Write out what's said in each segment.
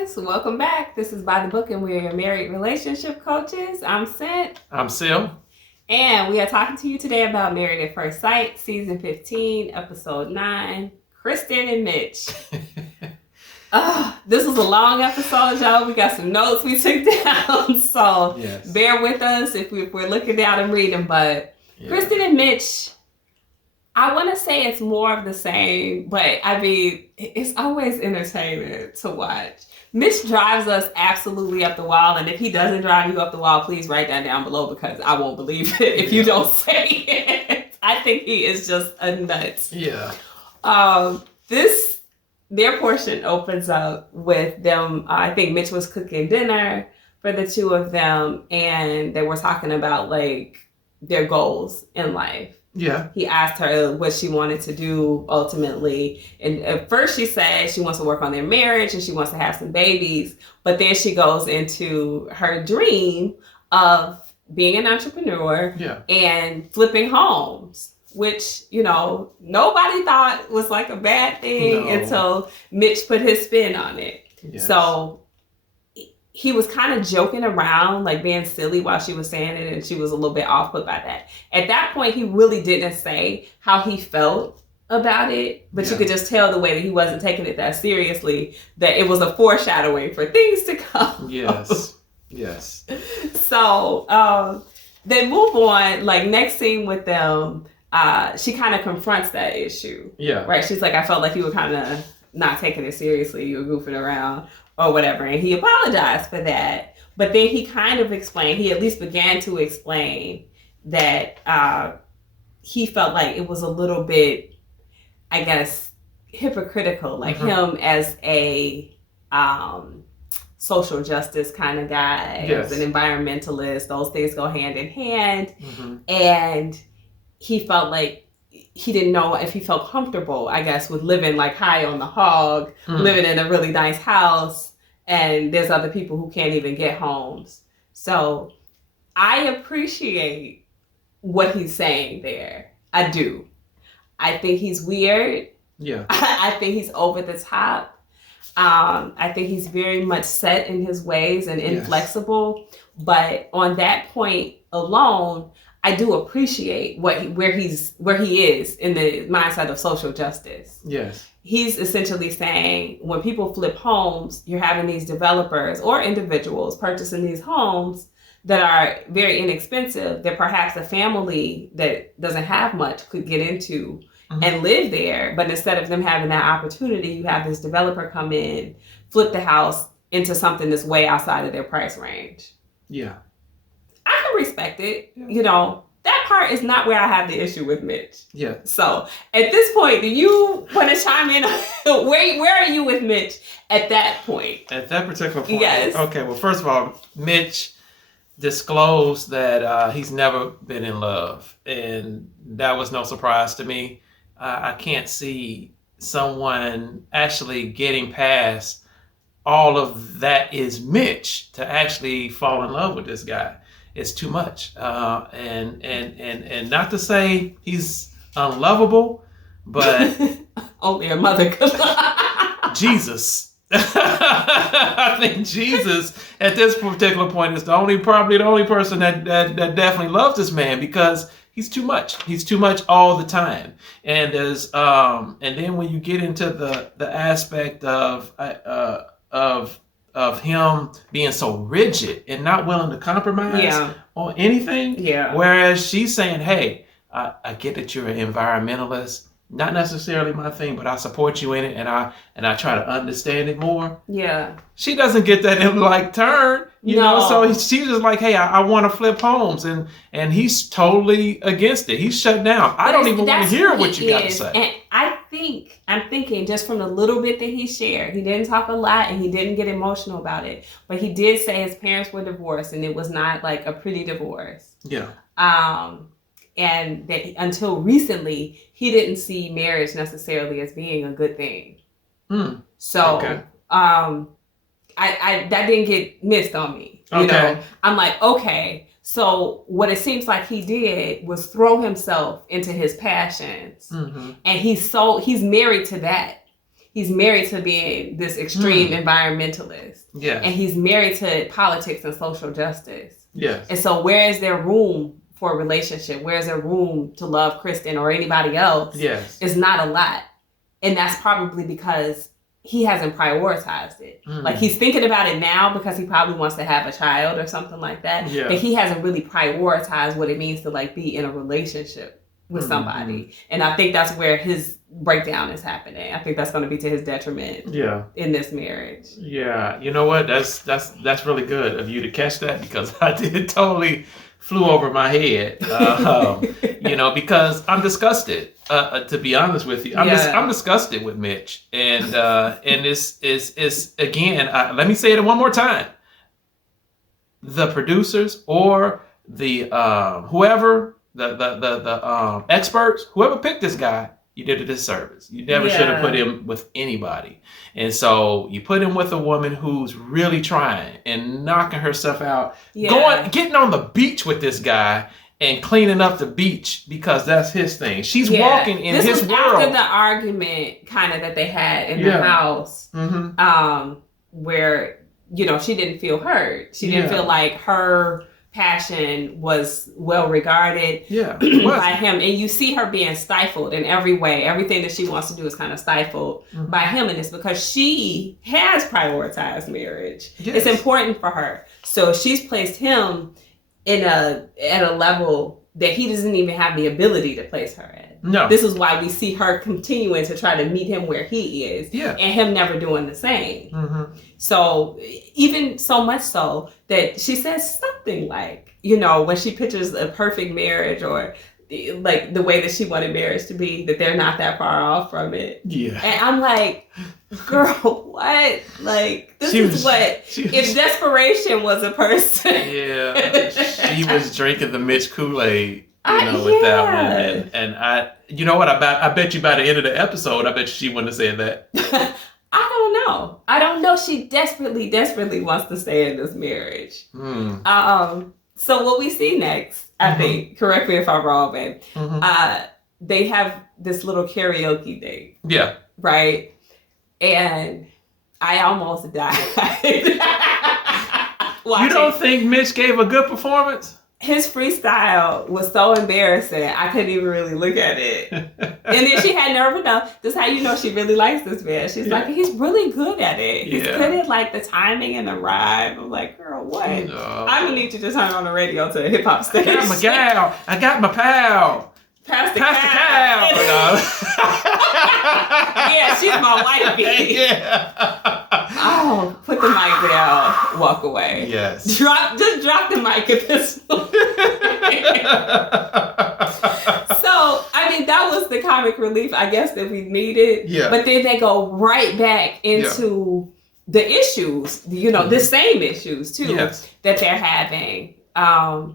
guys, welcome back. This is By the Book and we're your married relationship coaches. I'm Sent. I'm Sil. And we are talking to you today about Married at First Sight, Season 15, Episode 9, Krysten and Mitch. This was a long episode, y'all. We got some notes we took down, so bear with us if we're looking down and reading. But Krysten and Mitch, I want to say it's more of the same, but I mean, it's always entertaining to watch. Mitch drives us absolutely up the wall, and if he doesn't drive you up the wall, please write that down below because I won't believe it if you don't say it. I think he is just a nut. Yeah. Their portion opens up with them. I think Mitch was cooking dinner for the two of them, and they were talking about like their goals in life. Yeah. He asked her what she wanted to do ultimately. And at first she said she wants to work on their marriage and she wants to have some babies. But then she goes into her dream of being an entrepreneur and flipping homes, which, you know, nobody thought was like a bad thing until Mitch put his spin on it. Yes. So he was kind of joking around, like being silly while she was saying it, and she was a little bit off put by that. At that point, he really didn't say how he felt about it, but you could just tell the way that he wasn't taking it that seriously, that it was a foreshadowing for things to come. Yes. Yes. So they move on, like next scene with them, she kind of confronts that issue. Yeah. Right? She's like, I felt like you were kind of not taking it seriously. You were goofing around. Or whatever, and he apologized for that. But then he kind of explained, he at least began to explain that he felt like it was a little bit, I guess, hypocritical, like him as a social justice kind of guy, as an environmentalist, those things go hand in hand. And he felt like he didn't know if he felt comfortable, I guess, with living like high on the hog, living in a really nice house, and there's other people who can't even get homes. So I appreciate what he's saying there. I do. I think he's weird. Yeah. I think he's over the top. I think he's very much set in his ways and inflexible. But on that point alone, I do appreciate where he is in the mindset of social justice. Yes. He's essentially saying when people flip homes, you're having these developers or individuals purchasing these homes that are very inexpensive, that perhaps a family that doesn't have much could get into and live there. But instead of them having that opportunity, you have this developer come in, flip the house into something that's way outside of their price range. Yeah. I can respect it. Yeah. You know, that part is not where I have the issue with Mitch. Yeah. So at this point, do you want to chime in? Where are you with Mitch at that point? At that particular point? Yes. Okay. Well, first of all, Mitch disclosed that he's never been in love. And that was no surprise to me. I can't see someone actually getting past all of that is Mitch to actually fall in love with this guy. It's too much. And not to say he's unlovable, but only a mother could. Jesus. I think Jesus at this particular point is probably the only person that definitely loves this man, because he's too much. He's too much all the time. And there's and then when you get into the aspect of him being so rigid and not willing to compromise on anything. Yeah. Whereas she's saying, hey, I get that you're an environmentalist. Not necessarily my thing, but I support you in it, and I try to understand it more. Yeah. She doesn't get that in like turn, you know. So she's just like, hey, I want to flip homes, and he's totally against it. He's shut down. I don't even want to hear what you got to say. And I'm thinking just from the little bit that he shared, he didn't talk a lot and he didn't get emotional about it, but he did say his parents were divorced and it was not like a pretty divorce. Yeah. And that until recently, he didn't see marriage necessarily as being a good thing. So, I that didn't get missed on me. You know, I'm like, okay. So what it seems like he did was throw himself into his passions, and he's married to that. he's married to being this extreme environmentalist. Yes. And he's married to politics and social justice. Yes. And so where is there room for a relationship? Where is there room to love Krysten or anybody else? Yes. It's not a lot. And that's probably because he hasn't prioritized it. Like, he's thinking about it now because he probably wants to have a child or something like that. Yeah. But he hasn't really prioritized what it means to like be in a relationship with somebody. And I think that's where his breakdown is happening. I think that's going to be to his detriment in this marriage. Yeah. You know what? That's really good of you to catch that, because I did totally flew over my head. You know, because I'm disgusted. To be honest with you, I'm disgusted with Mitch, and this is again. Let me say it one more time. The producers or the whoever the experts, whoever picked this guy, you did a disservice. You never should have put him with anybody, and so you put him with a woman who's really trying and knocking herself out, getting on the beach with this guy. And cleaning up the beach because that's his thing. She's walking in his world. This was after the argument kind of that they had in the house, where, you know, she didn't feel heard. She didn't feel like her passion was well regarded by him. And you see her being stifled in every way. Everything that she wants to do is kind of stifled by him. And it's because she has prioritized marriage. Yes. It's important for her. So she's placed him at a level that he doesn't even have the ability to place her at. No. This is why we see her continuing to try to meet him where he is. Yeah. And him never doing the same. So even so much so that she says something like, you know, when she pictures a perfect marriage or like the way that she wanted marriage to be, that they're not that far off from it. Yeah. And I'm like, girl, what? Like, if desperation was a person. Yeah. She was drinking the Mitch Kool-Aid, with that one. And I, you know what? I bet you by the end of the episode, I bet she wouldn't have said that. I don't know. She desperately, desperately wants to stay in this marriage. So what we see next, I think, correct me if I'm wrong, babe, they have this little karaoke thing. Yeah. Right? And I almost died. You don't think Mitch gave a good performance? His freestyle was so embarrassing, I couldn't even really look at it. And then she had nerve enough. This is how you know she really likes this man. She's like, he's really good at it. He's good at like the timing and the rhyme. I'm like, girl, what? No. I'm gonna need you to turn on the radio to a hip hop station. I got my gal. I got my pal. Pass the cow. Yeah, she's my wifey. Yeah. Oh, put the mic down. Walk away. Yes. Just drop the mic at this point. So, I mean, that was the comic relief, I guess, that we needed. Yeah. But then they go right back into the issues, the same issues, too, that they're having. And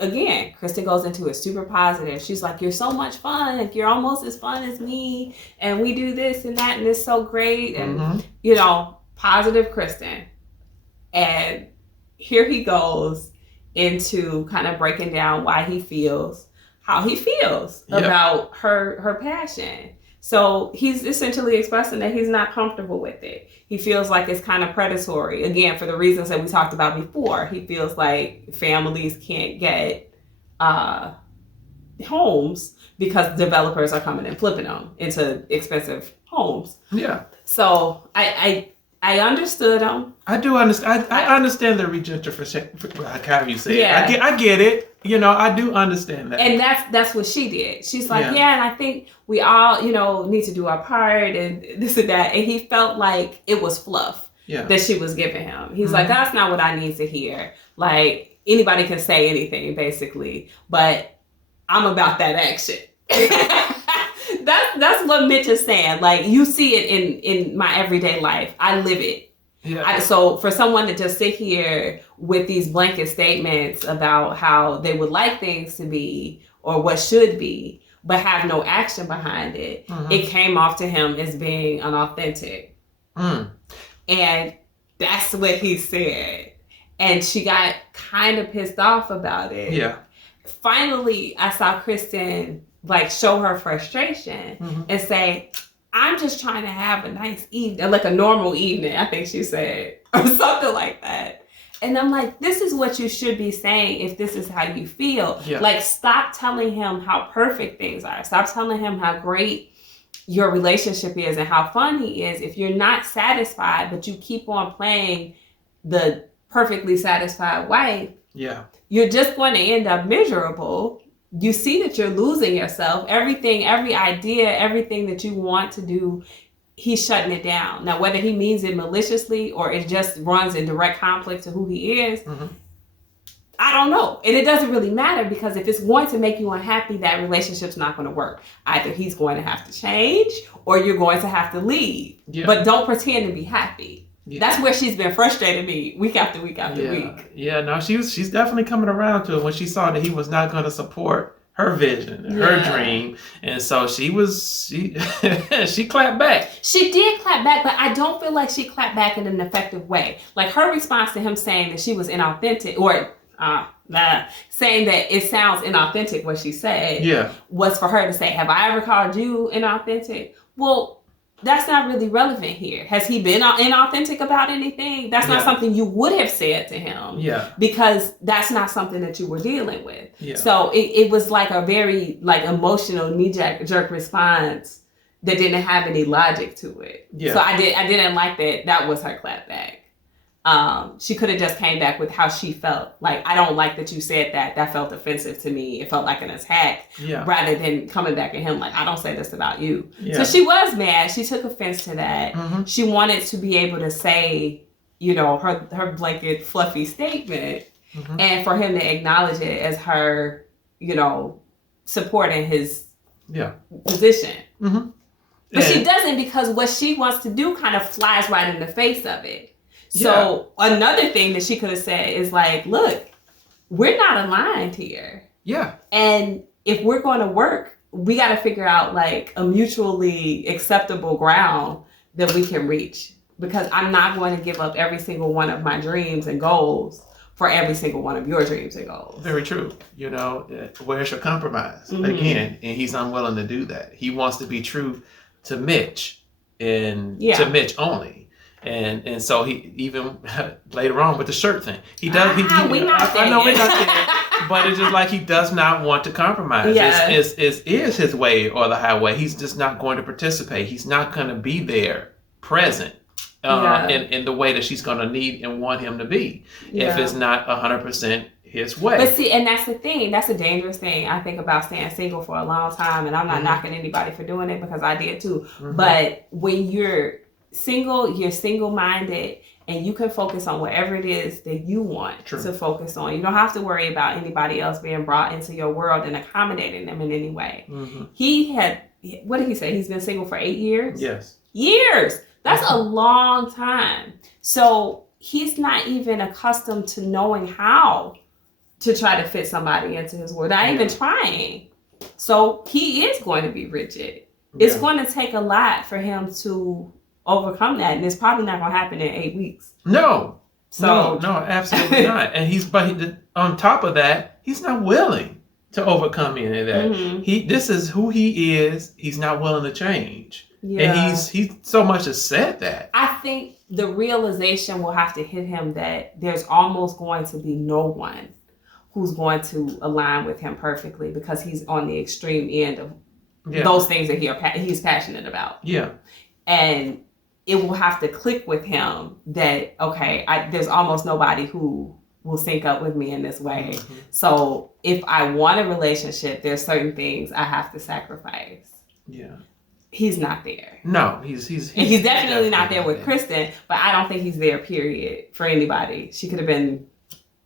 again, Krysten goes into it super positive. She's like, you're so much fun. Like, you're almost as fun as me. And we do this and that, and it's so great. And, positive Krysten. And here he goes into kind of breaking down how he feels about her passion. So he's essentially expressing that he's not comfortable with it. He feels like it's kind of predatory. Again, for the reasons that we talked about before, he feels like families can't get homes because developers are coming and flipping them into expensive homes. Yeah. So I understood him. I do understand. I understand the regentrification. However you say it. I get it. I do understand that. And that's what she did. She's like, and I think we all, need to do our part and this and that. And he felt like it was fluff that she was giving him. He's like, that's not what I need to hear. Like, anybody can say anything, basically. But I'm about that action. That's what Mitch is saying. Like, you see it in my everyday life. I live it. Yeah. So for someone to just sit here with these blanket statements about how they would like things to be or what should be, but have no action behind it, it came off to him as being unauthentic. And that's what he said. And she got kind of pissed off about it. Yeah. Finally, I saw Krysten show her frustration and say, I'm just trying to have a nice evening, like a normal evening, I think she said, or something like that. And I'm like, this is what you should be saying if this is how you feel. Yeah. Like, stop telling him how perfect things are. Stop telling him how great your relationship is and how fun he is. If you're not satisfied, but you keep on playing the perfectly satisfied wife, you're just going to end up miserable. You see that you're losing yourself. Everything, every idea, everything that you want to do, he's shutting it down. Now, whether he means it maliciously or it just runs in direct conflict to who he is, I don't know. And it doesn't really matter, because if it's going to make you unhappy, that relationship's not going to work. Either he's going to have to change or you're going to have to leave. Yeah. But don't pretend to be happy. Yeah. That's where she's been frustrating me week after week after week. Yeah, no, she's definitely coming around to it when she saw that he was not going to support her vision, her dream. And so she clapped back. She did clap back, but I don't feel like she clapped back in an effective way. Like, her response to him saying that she was inauthentic, or saying that it sounds inauthentic what she said, was for her to say, have I ever called you inauthentic? Well, that's not really relevant here. Has he been inauthentic about anything? That's not something you would have said to him. Yeah. Because that's not something that you were dealing with. Yeah. So it was like a very emotional knee-jerk response that didn't have any logic to it. Yeah. So I didn't like that. That was her clapback. She could have just came back with how she felt. Like, I don't like that you said that. That felt offensive to me. It felt like an attack. Yeah. Rather than coming back at him like, I don't say this about you. Yeah. So she was mad. She took offense to that. Mm-hmm. She wanted to be able to say, her blanket fluffy statement, and for him to acknowledge it as her, supporting his position. Mm-hmm. But she doesn't, because what she wants to do kind of flies right in the face of it. So another thing that she could have said is like, look, we're not aligned here. Yeah. And if we're going to work, we got to figure out like a mutually acceptable ground that we can reach, because I'm not going to give up every single one of my dreams and goals for every single one of your dreams and goals. Very true. Where's your compromise? Mm-hmm. Again, and he's unwilling to do that. He wants to be true to Mitch and to Mitch only. And so he, even later on with the shirt thing, he does. I know we're not there, but it's just like he does not want to compromise. Yeah. Is his way or the highway. He's just not going to participate. He's not going to be there, present, in the way that she's going to need and want him to be. Yeah. If it's not 100% his way. But see, and that's the thing. That's a dangerous thing, I think, about staying single for a long time. And I'm not knocking anybody for doing it, because I did too. Mm-hmm. But when you're single, you're single-minded, and you can focus on whatever it is that you want to focus on. You don't have to worry about anybody else being brought into your world and accommodating them in any way. Mm-hmm. What did he say? He's been single for 8 years? Yes. Years! That's a long time. So he's not even accustomed to knowing how to try to fit somebody into his world. Not even trying. So he is going to be rigid. It's going to take a lot for him to overcome that, and it's probably not going to happen in 8 weeks. No, absolutely not. And on top of that, he's not willing to overcome any of that. Mm-hmm. This is who he is. He's not willing to change, and he's so much as said that. I think the realization will have to hit him that there's almost going to be no one who's going to align with him perfectly, because he's on the extreme end of those things that he's passionate about. Yeah, and it will have to click with him that, okay, there's almost nobody who will sync up with me in this way. Mm-hmm. So if I want a relationship, there's certain things I have to sacrifice. Yeah. He's not there. No, he's definitely not there with Krysten, but I don't think he's there, period, for anybody. She could have been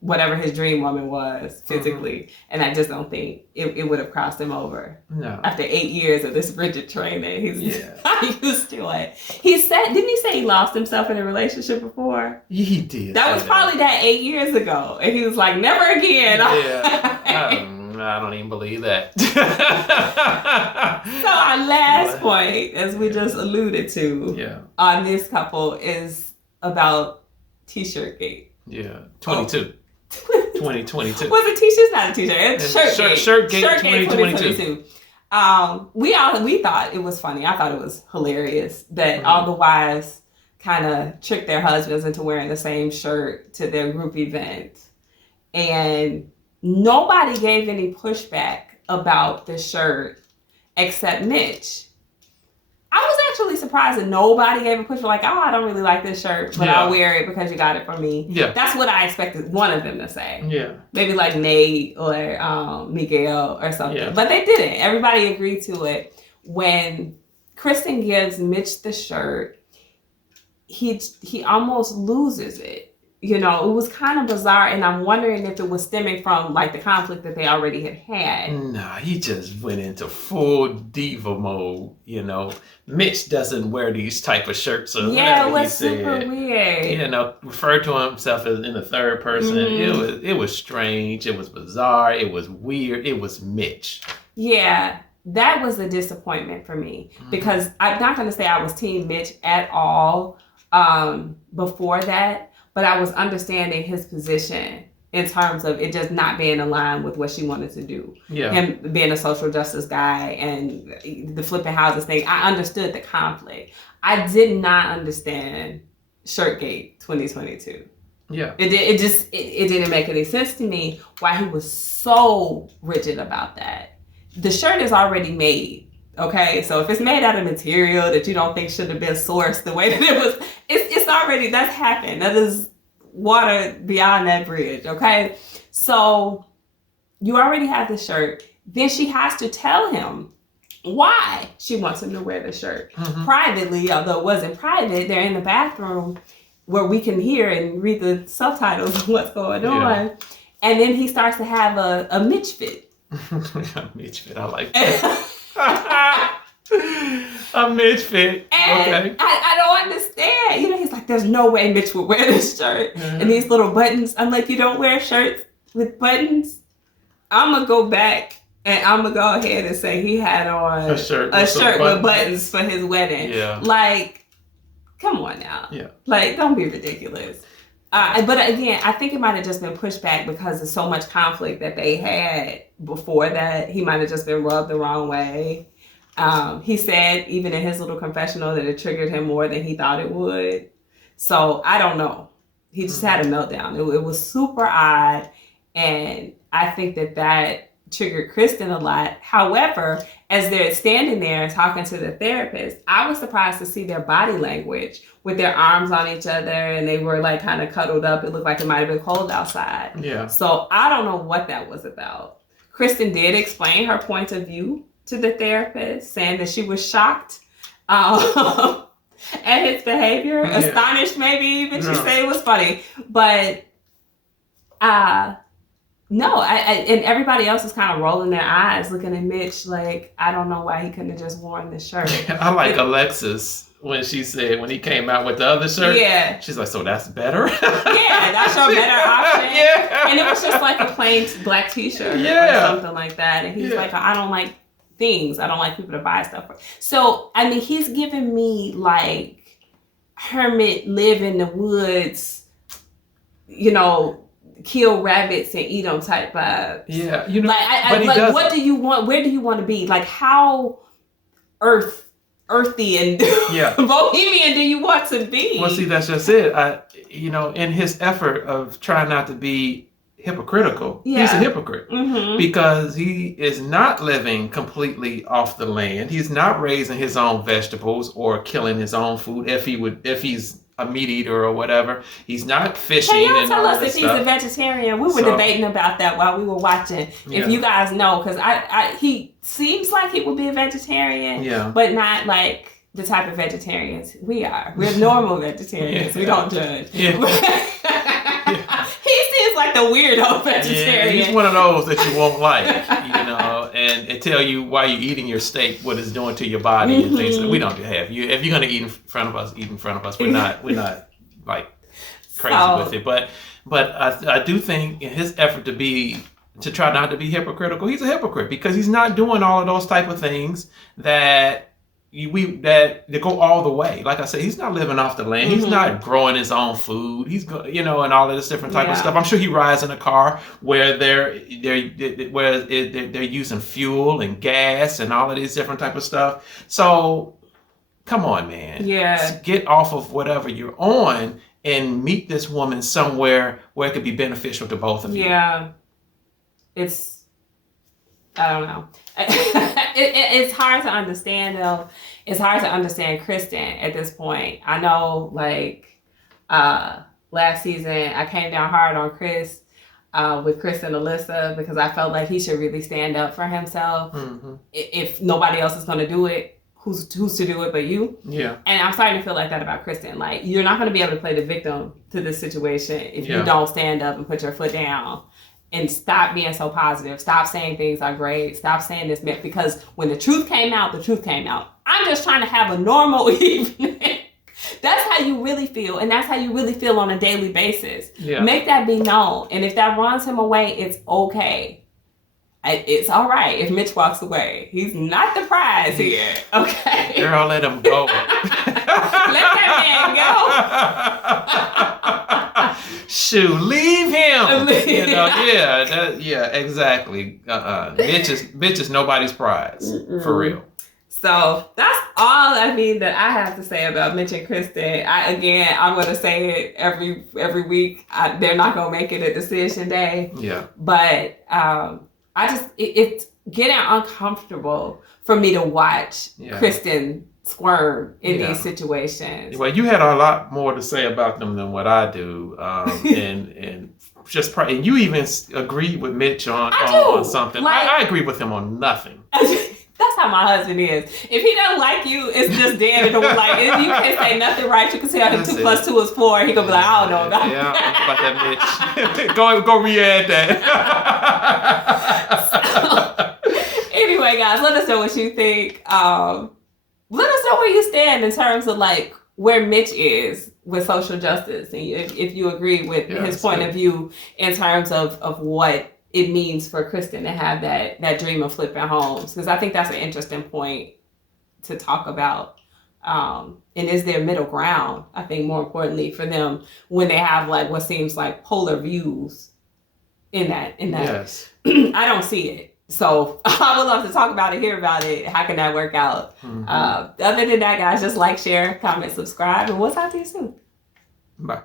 whatever his dream woman was physically, and I just don't think it would have crossed him over. No. After 8 years of this rigid training, he's not used to it. Didn't he say he lost himself in a relationship before? He did. That was probably that 8 years ago, and he was like, never again. Yeah. I don't even believe that. So our last point, as we just alluded to, on this couple is about T-shirt gate. Yeah, 22. 2022. Was it T-shirt? Not a T-shirt. It's Shirt Gate 2022. We thought it was funny. I thought it was hilarious that all the wives kind of tricked their husbands into wearing the same shirt to their group event. And nobody gave any pushback about the shirt except Mitch. I was actually surprised that nobody gave a pushback, like, oh, I don't really like this shirt, but I'll wear it because you got it from me. Yeah. That's what I expected one of them to say. Yeah. Maybe like Nate or Miguel or something. Yeah. But they didn't. Everybody agreed to it. When Krysten gives Mitch the shirt, he almost loses it. You know, it was kind of bizarre, and I'm wondering if it was stemming from like the conflict that they already had. Nah, he just went into full diva mode. You know, Mitch doesn't wear these type of shirts. Or yeah, it was super weird. You know, referred to himself as in the third person. It was strange. It was bizarre. It was weird. It was Mitch. Yeah, that was a disappointment for me because I'm not going to say I was Team Mitch at all before that. But I was understanding his position in terms of it just not being aligned with what she wanted to do. Yeah. Him being a social justice guy and the flipping houses thing. I understood the conflict. I did not understand Shirtgate 2022. Yeah. It didn't make any sense to me why he was so rigid about that. The shirt is already made. Okay, so if it's made out of material that you don't think should have been sourced the way that it was, it's already, that's happened. That is water beyond that bridge, okay? So you already have the shirt. Then she has to tell him why she wants him to wear the shirt. Privately, although it wasn't private, they're in the bathroom where we can hear and read the subtitles of what's going on. And then he starts to have a Mitch fit. A Mitch fit, I like that. A Mitch fit. And okay. I don't understand. You know, he's like, there's no way Mitch would wear this shirt. And these little buttons. I'm like, you don't wear shirts with buttons? I'm going to go back and I'm going to go ahead and say he had on a shirt with buttons for his wedding. Yeah. Like, come on now. Yeah. Like, don't be ridiculous. But again, I think it might have just been pushed back because of so much conflict that they had before that. He might have just been rubbed the wrong way. He said, even in his little confessional, that it triggered him more than he thought it would. So I don't know. He just had a meltdown. It was super odd. And I think that triggered Krysten a lot. However, as they're standing there and talking to the therapist, I was surprised to see their body language with their arms on each other and they were like kind of cuddled up. It looked like it might have been cold outside. Yeah. So I don't know what that was about. Krysten did explain her point of view to the therapist, saying that she was shocked at his behavior, astonished maybe even. She said it was funny. But no, and everybody else is kind of rolling their eyes, looking at Mitch like, I don't know why he couldn't have just worn this shirt. I like Alexis when she said, when he came out with the other shirt, she's like, so that's better? Yeah, that's your better option. Yeah. And it was just like a plain black t-shirt or something like that. And he's like, I don't like things. I don't like people to buy stuff for. So, I mean, he's giving me like hermit, live in the woods, you know, kill rabbits and eat them type vibes. Yeah, you know, like what do you want? Where do you want to be? Like, how earthy and bohemian do you want to be? Well, see, that's just it. You know, in his effort of trying not to be hypocritical, he's a hypocrite because he is not living completely off the land. He's not raising his own vegetables or killing his own food if he's a meat eater or whatever. He's not fishing. Can y'all tell us if he's a vegetarian? We were debating about that while we were watching. If you guys know, because he seems like he would be a vegetarian, but not like the type of vegetarians we are. We're normal vegetarians. We don't judge. He seems like the weirdo vegetarian. Yeah, he's one of those that you won't like, you know, and tell you why you're eating your steak, what it's doing to your body and things that we don't have. If you're gonna eat in front of us, eat in front of us. We're not like crazy with it. But I do think in his effort to try not to be hypocritical, he's a hypocrite because he's not doing all of those type of things that that go all the way. Like I said, he's not living off the land. Mm-hmm. He's not growing his own food. He's and all of this different type of stuff. I'm sure he rides in a car where they're using fuel and gas and all of these different type of stuff. So come on, man. Yeah. Get off of whatever you're on and meet this woman somewhere where it could be beneficial to both of you. Yeah. I don't know. It's hard to understand, though. It's hard to understand Krysten at this point. I know, last season, I came down hard on Chris with Chris and Alyssa because I felt like he should really stand up for himself. Mm-hmm. If nobody else is going to do it, who's to do it but you? Yeah. And I'm starting to feel like that about Krysten. Like, you're not going to be able to play the victim to this situation if you don't stand up and put your foot down. And stop being so positive. Stop saying things are great. Stop saying this, because when the truth came out, the truth came out. I'm just trying to have a normal evening. That's how you really feel. And that's how you really feel on a daily basis. Yeah. Make that be known. And if that runs him away, it's okay. It's all right if Mitch walks away. He's not the prize here. Okay? Girl, let him go. Let that man go. Shoot, leave him. Exactly. Mitch is nobody's prize. Mm-mm. For real. So that's all that I have to say about Mitch and Krysten. I'm going to say it every week. They're not going to make it a decision day. Yeah. But it's getting uncomfortable for me to watch Krysten squirm in these situations. Well, you had a lot more to say about them than what I do, and and you even agreed with Mitch on something. I agree with him on nothing. That's how my husband is. If he doesn't like you, it's just dead. If you can't say nothing right, you can say 2 + 2 is 4. He gonna be like, I don't know about that. Yeah, about that Mitch. go re-add that. So, anyway, guys, let us know what you think. Let us know where you stand in terms of where Mitch is with social justice, and if you agree with his point of view in terms of what it means for Krysten to have that dream of flipping homes, because I think that's an interesting point to talk about. And is there middle ground? I think more importantly for them when they have what seems like polar views in that. Yes. I don't see it. So I would love to talk about it, hear about it. How can that work out? Mm-hmm. Other than that, guys, just share, comment, subscribe, and we'll talk to you soon. Bye.